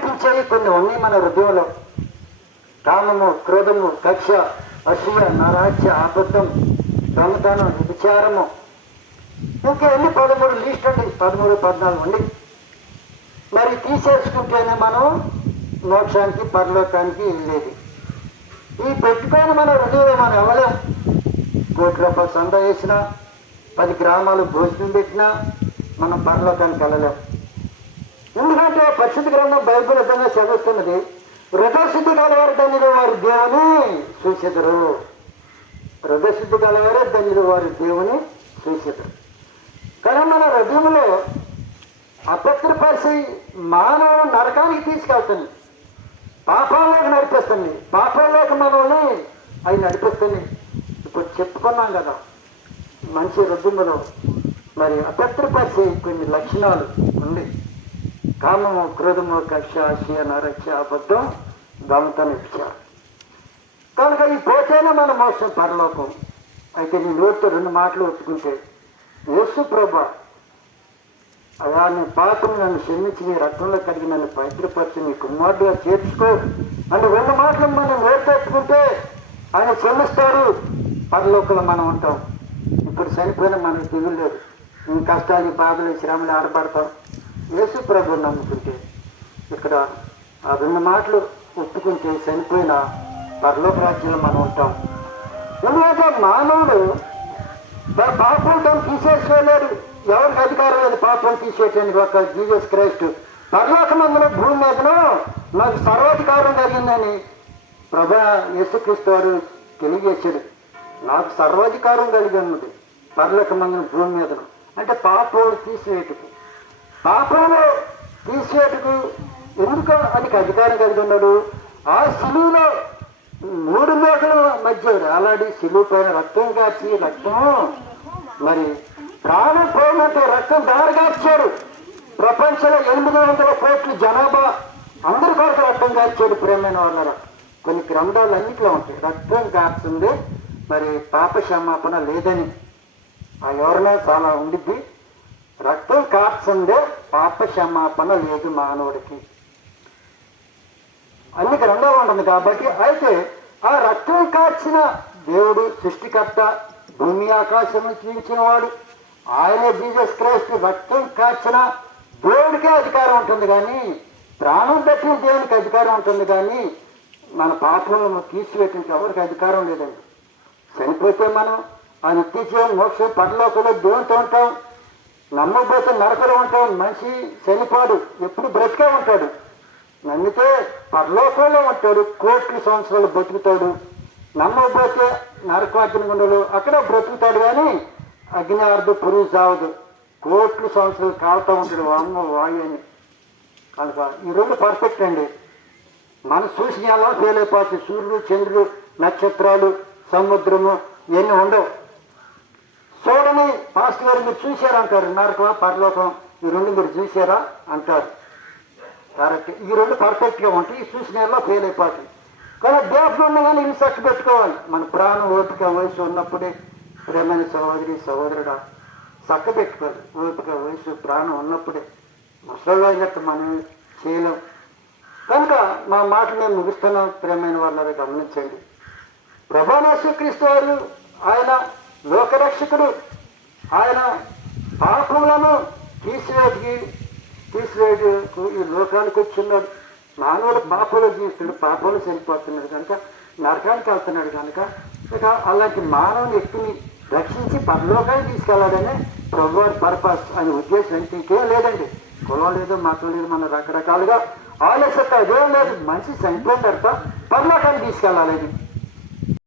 అనిపించేవి కొన్ని ఉన్నాయి మన హృదయంలో. కామము, క్రోధము, కక్ష, అసూయ, నరాజ్య, అబద్ధం, దొంగతనం, విచారము, ఇంకా ఎన్ని 13 లిస్ట్ అండి, 13, 14 ఉండి. మరి తీసేసుకుంటేనే మనం మోక్షానికి పరలోకానికి వెళ్ళేది. ఈ పెట్టుకొని మన హృదయంలో మనం ఇవ్వలేం. ₹1,00,000 సంద వేసినా, 10 గ్రామాలు భోజనం పెట్టినా మనం పరలోకానికి వెళ్ళలేం. ఎందుకంటే పరిశుద్ధ గ్రంథం బైబిల్ విధంగా చదువుతున్నది, హృదయశుద్ధి గలవారు ధన్యులు, వారి దేవుని చూసెదరు. హృదయశుద్ధి గలవారే ధన్యులు, వారి దేవుని చూసెదరు. కానీ మన హృదయంలో అపత్రపరిచి మానవ నరకానికి తీసుకెళ్తుంది, పాపంలోకి నడిపిస్తుంది, పాపంలోకి మనల్ని అవి నడిపిస్తుంది. ఇప్పుడు చెప్పుకున్నాం కదా, మంచి హృదయంలో మరి అపత్రపరిచే కొన్ని లక్షణాలు ఉంది. కామము, క్రోధము, కక్ష, అసూయ, నరస్య, అబద్ధం, దొంగతనం, విచారం. కనుక ఈ పోతేనే మన మోసం పరలోకం. అయితే నీ నోటితో 2 మాటలు ఒప్పుకుంటే, యేసు ప్రభా అలా నీ పాపం నన్ను క్షమించి నీ రక్తంలో కలిగి నన్ను పవిత్రపరిచి నీ కుమారుడుగా చేర్చుకో అని 2 మాటలు మనం నోటితో ఒప్పుకుంటే ఆయన క్షమిస్తాడు. పరలోకంలో మనం ఉంటాం. ఇప్పుడు చనిపోయినా మనకు దిగులు లేదు. ఈ కష్టాలు, బాధలు, శ్రమలు ఆడబడతాం. యేసు ప్రభువుని నమ్ముకుంటే ఇక్కడ ఆ 2 మాటలు ఒప్పుకుంటే చనిపోయిన పరలోక రాజ్యంలో మనం ఉంటాం. ఎందుకంటే మానవుడు పాపం తను తీసేసుకోలేడు. ఎవరికి అధికారం లేదు పాపం తీసేయటానికి, ఒక జీసస్ క్రైస్ట్. పరలోకమందులో భూమి మీదను నాకు సర్వాధికారం కలిగిందని ప్రభా యేసుక్రీస్తు వారు తెలియజేశాడు. నాకు సర్వాధికారం కలిగి ఉన్నది పరలోకమందున భూమి మీదను. అంటే పాపం తీసివేటుకు, పాపంలో తీసేటుకు ఎందుకు ఆయనకి అధికారం కలిగి ఉన్నాడు? ఆ శిలువులో 3 మేకల మధ్య అలాంటి శిలువు పైన రక్తం కాచి, రక్తం మరి ప్రాణం పోయినట్టు రక్తం దారిగార్చాడు. ప్రపంచంలో 800 కోట్ల జనాభా అందరి కొరకు రక్తం కాచాడు. ప్రేమైన వాళ్ళ కొన్ని గ్రంథాలు అన్నింటిలో ఉంటాయి, రక్తం కాస్తుంది మరి పాప క్షమాపణ లేదని. ఆ వివరణ చాలా ఉండిద్ది. రక్తం కార్చందే పాప క్షమాపణ లేదు మానవుడికి, అన్ని గ్రంథాలు ఉంటుంది కాబట్టి. అయితే ఆ రక్తం కార్చిన దేవుడు సృష్టికర్త, భూమి ఆకాశం సృష్టించిన వాడు ఆయనే జీసస్ క్రైస్ట్. రక్తం కార్చిన దేవుడికే అధికారం ఉంటుంది కానీ, ప్రాణం పెట్టిన దేవునికి అధికారం ఉంటుంది కానీ, మన పాపలను తీసివేయడానికి ఎవరికి అధికారం లేదండి. చనిపోతే మనం ఆ నిత్య జీవం, మోక్షం, పరలోకంలో దేవునితో ఉంటాం. నమ్మకపోతే నరకలో ఉంటాం. మనిషి చనిపోడు, ఎప్పుడు బ్రతికే ఉంటాడు. నమ్మితే పరలోకంలో ఉంటాడు, కోట్ల సంవత్సరాలు బతుకుతాడు. నమ్మకపోతే నరకాగ్ని గుండెలు అక్కడ బ్రతుకుతాడు కానీ అగ్ని ఆరదు, పురుగు సావదు, కోట్ల సంవత్సరాలు కాలుతూ ఉంటాడు అమ్మ వాయు అని. కనుక ఈ 2 పర్ఫెక్ట్ అండి. మనం చూసిన ఎలా ఫెయిల్ అయిపోతాయి. సూర్యుడు, చంద్రుడు, నక్షత్రాలు, సముద్రము ఇవన్నీ ఉండవు. చూడని పాస్టర్ గారు మీరు చూశారంటారు, నరకం, పరలోకం ఈ 2 మీరు చూసారా అంటారు. కరెక్ట్, ఈ 2 పర్ఫెక్ట్గా ఉంటాయి. చూసిన ఎలా ఫెయిల్ అయిపోతాయి. కానీ దేవుడు ఉండగానే ఇల్లు చక్క పెట్టుకోవాలి. మన ప్రాణం, ఓపిక, వయసు ఉన్నప్పుడే ప్రేమైన సహోదరి, సహోదరుడా చక్క పెట్టుకోవాలి. ఓపిక, వయసు, ప్రాణం ఉన్నప్పుడే. ముసలిలో అయినట్టు మనం చేయలేం. కనుక మా మాటలు మేము ముగిస్తున్నాం. ప్రేమైన వాళ్ళని గమనించండి. ప్రభువైన యేసుక్రీస్తు వారు ఆయన లోకరక్షకుడు. ఆయన పాపములను తీసివేయకు ఈ లోకానికి వచ్చిన్నాడు. మానవుడు పాపంలో జీవిస్తున్నాడు, పాపంలో చనిపోతున్నాడు కనుక నరకానికి వెళ్తున్నాడు కనుక ఇక అలాంటి మానవుని వ్యక్తిని రక్షించి పరలోకానికి తీసుకెళ్లాడనే ప్రభువారి పర్పస్ అని ఉద్దేశం. ఇంకేం లేదండి. కులం లేదు, మతం లేదు, మనం రకరకాలుగా ఆలోచిస్తా అదేం లేదు. మనిషి చనిపోయిన తర్వాత పరలోకానికి తీసుకెళ్ళాలని